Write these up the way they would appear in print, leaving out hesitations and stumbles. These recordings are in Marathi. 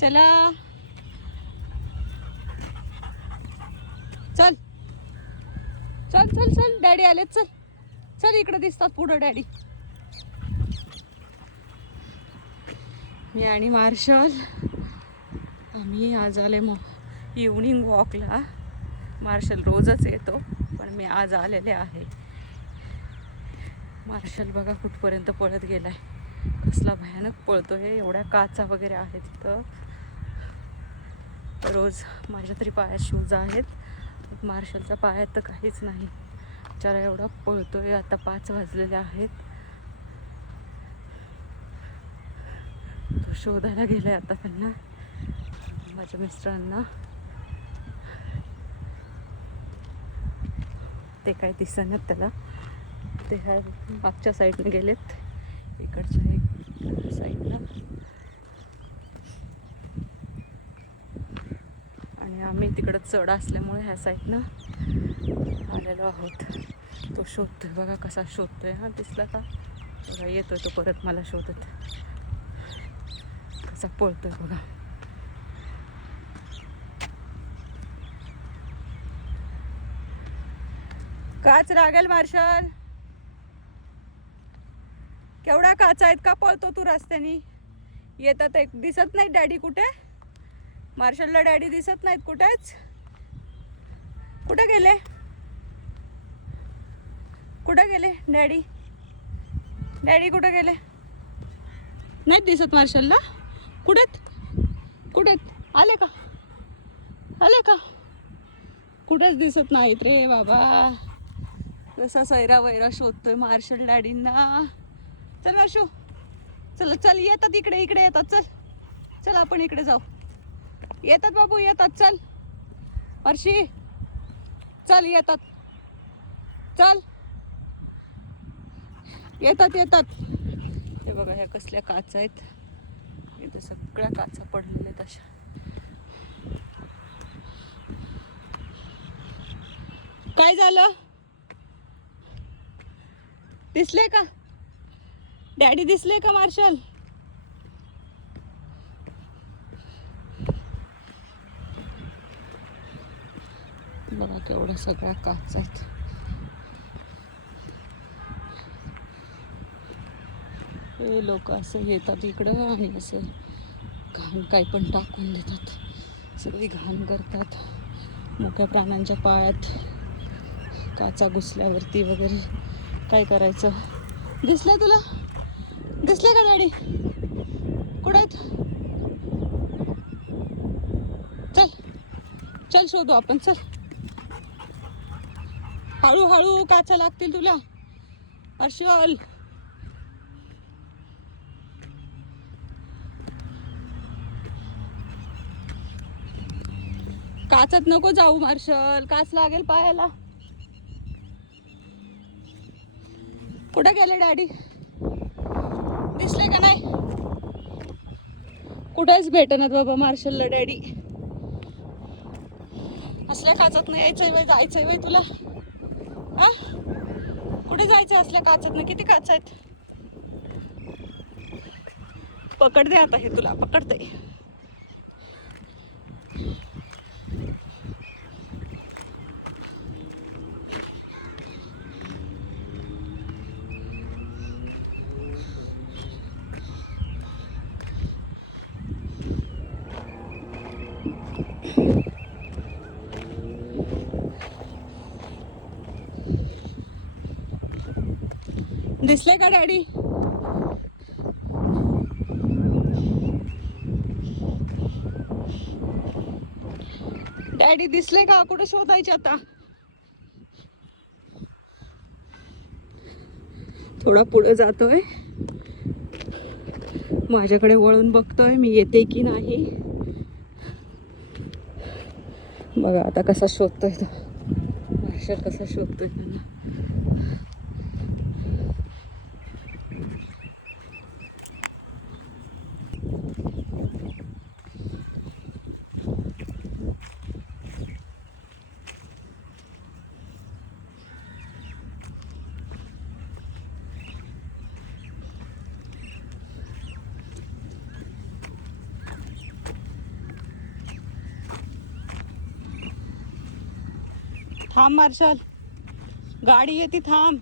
चला चल चल चल चल, डॅडी आले. चल चल, इकडे दिसतात पुढं डॅडी. मी आणि मार्शल आम्ही आज आले मग इव्हनिंग वॉकला. मार्शल रोजच येतो पण मी आज आलेले आहे. मार्शल बघा कुठपर्यंत पळत गेलाय, कसला भयानक पळतो हे. एवढ्या काचा वगैरे आहेत तिथं. रोज माझ्या तरी पायात शूज आहेत, मार्शलच्या पायात तर काहीच नाही. बिचारा एवढा पळतोय. आता 5 वाजलेले आहेत. तो शोधायला गेलाय आता त्यांना, माझ्या मिस्टरांना. ते काय दिसणार त्याला. ते ह्या मागच्या साईडने गेलेत, इकडच्या एक साईडला. आणि आम्ही तिकडं चढ असल्यामुळे ह्या साईडनं आलेलो आहोत. तो शोधतोय बघा, कसा शोधतोय. हा दिसला का? बघा येतोय तो परत मला शोधत. कसा पळतोय बघा. काच लागेल मार्शल. केवढा काचा आहेत, का पळतो तू रस्त्यानी? येतात एक दिसत नाही डॅडी कुठे? मार्शलला डॅडी दिसत नाहीत कुठेच. कुठे गेले? कुठे गेले डॅडी? डॅडी कुठे गेले? नाही दिसत मार्शलला. कुठेत? कुठेत? आले का? आले का? कुठेच दिसत नाहीत रे बाबा. कसा सैरा वैरा शोधतोय मार्शल डॅडींना. चल मार्शू, चल चल, येतात इकडे. इकडे येतात. चल चल, आपण इकडे जाऊ. येतात बाबू, येतात. चल वर्षी, चल येतात. चल येतात येतात. हे बघा, ह्या कसल्या काचा आहेत. इथं सगळ्या काचा पडलेल्या आहेत अशा. काय झालं? दिसले का डॅडी? दिसले का मार्शल? बघा केवढ्या सगळ्या काच आहेत. हे लोक असं येतात इकडं आणि असं घाण काही पण टाकून देतात. सगळी घाण करतात. मोठ्या प्राण्यांच्या पायात काचा घुसल्यावरती वगैरे काय करायचं? दिसलं तुला? दिसले का डॅडी? कुठे आहेत? चल चल, शोधू आपण. चल हळूहळू, काचा लागतील तुला हर्षल. काचत नको जाऊ मार्शल, काच लागेल पायाला. कुठे गेले डॅडी? दिसले का नाही? कुठेच भेटणार बाबा मार्शलला डॅडी. असल्या काचत नाही यायचंय वय, जायचंय वय तुला? हा, कुठे जायचंय असल्या काचत ना? किती काच आहेत? पकडते आता हे तुला, पकडते. दिसले का डॅडी? डॅडी दिसले का? कुठे शोधायचे आता? थोडा पुढे जातोय, माझ्याकडे वळून बघतोय मी येते की नाही. बघा आता कसा शोधतोय तो मार्शल, कसा शोधतोय त्यांना. थांब मार्शल, गाडी येते, थांब.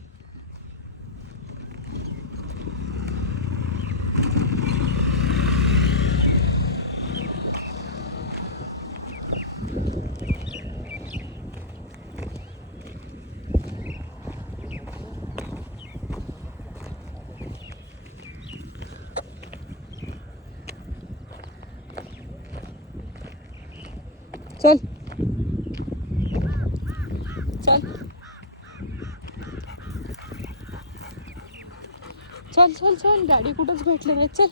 चल चल चल चल चल, डॅडी कुठंच भेटले नाही. चल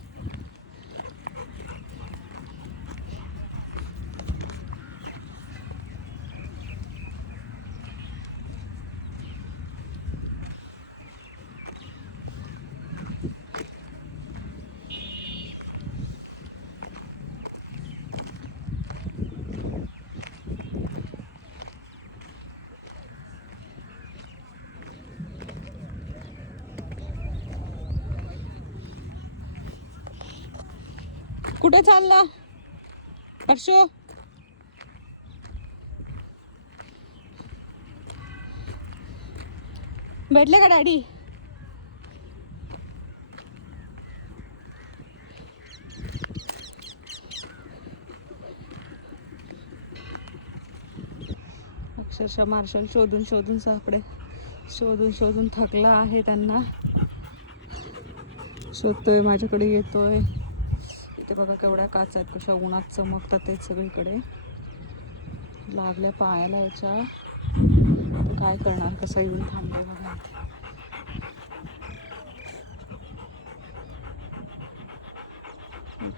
कुठे चालला हर्षो? भेटले का डॅडी? अक्षरशः मार्शल शोधून शोधून सापडे, शोधून शोधून थकला आहे. त्यांना शोधतोय, माझ्याकडे येतोय. इथे बघा केवढ्या काच आहेत, कशा उन्हात चमकतात आहेत सगळीकडे. लागल्या पायाला याच्या, तर काय करणार, कसा येऊन थांबले बघा.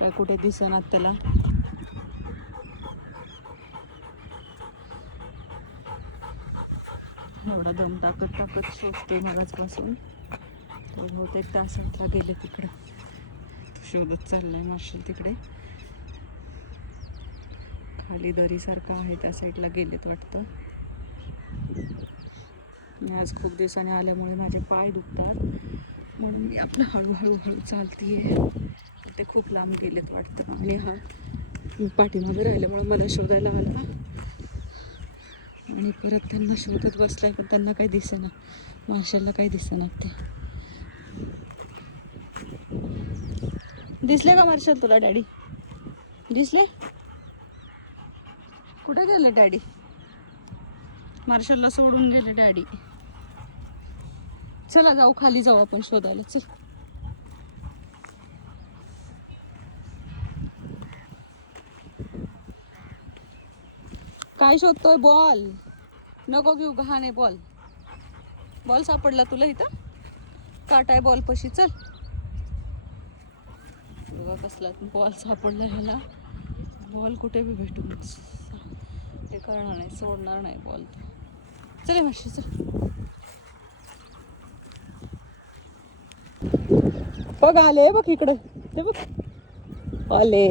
काय कुठे दिसेनात त्याला. एवढा दम टाकत टाकत शोधतोय मगाचपासून. तो बहुतेक त्या साईडला गेले तिकडे, शोधत चाललाय मार्शल तिकडे. खाली दरीसारखं आहे त्या साईडला गेलेत वाटतं. मी आज खूप दिवसांनी आल्यामुळे माझे पाय दुखतात, म्हणून मी आपलं हळूहळू हळू चालतीये. ते खूप लांब गेलेत वाटतं. आणि हा पाठीमागे राहिल्यामुळे मला शोधायला आला आणि परत त्यांना शोधत बसलाय, पण त्यांना काही दिसेना. मार्शलला काही दिसेना. ते दिसले का मार्शल तुला डॅडी? दिसले? कुठे गेले डॅडी? मार्शलला सोडून गेले डॅडी. चला जाऊ, खाली जाऊ आपण शोधायला. चल काय शोधतोय? बॉल नको घेऊ, घाण आहे बॉल. बॉल सापडला तुला इथं? काटा आहे बॉल पशी. चल बघा कसला बॉल सापडला ह्याला. बॉल कुठे बी भेटून हे करणार नाही, सोडणार नाही बॉल. चल माशी चल. बघ आले, बघ इकडं, ते बघ आले.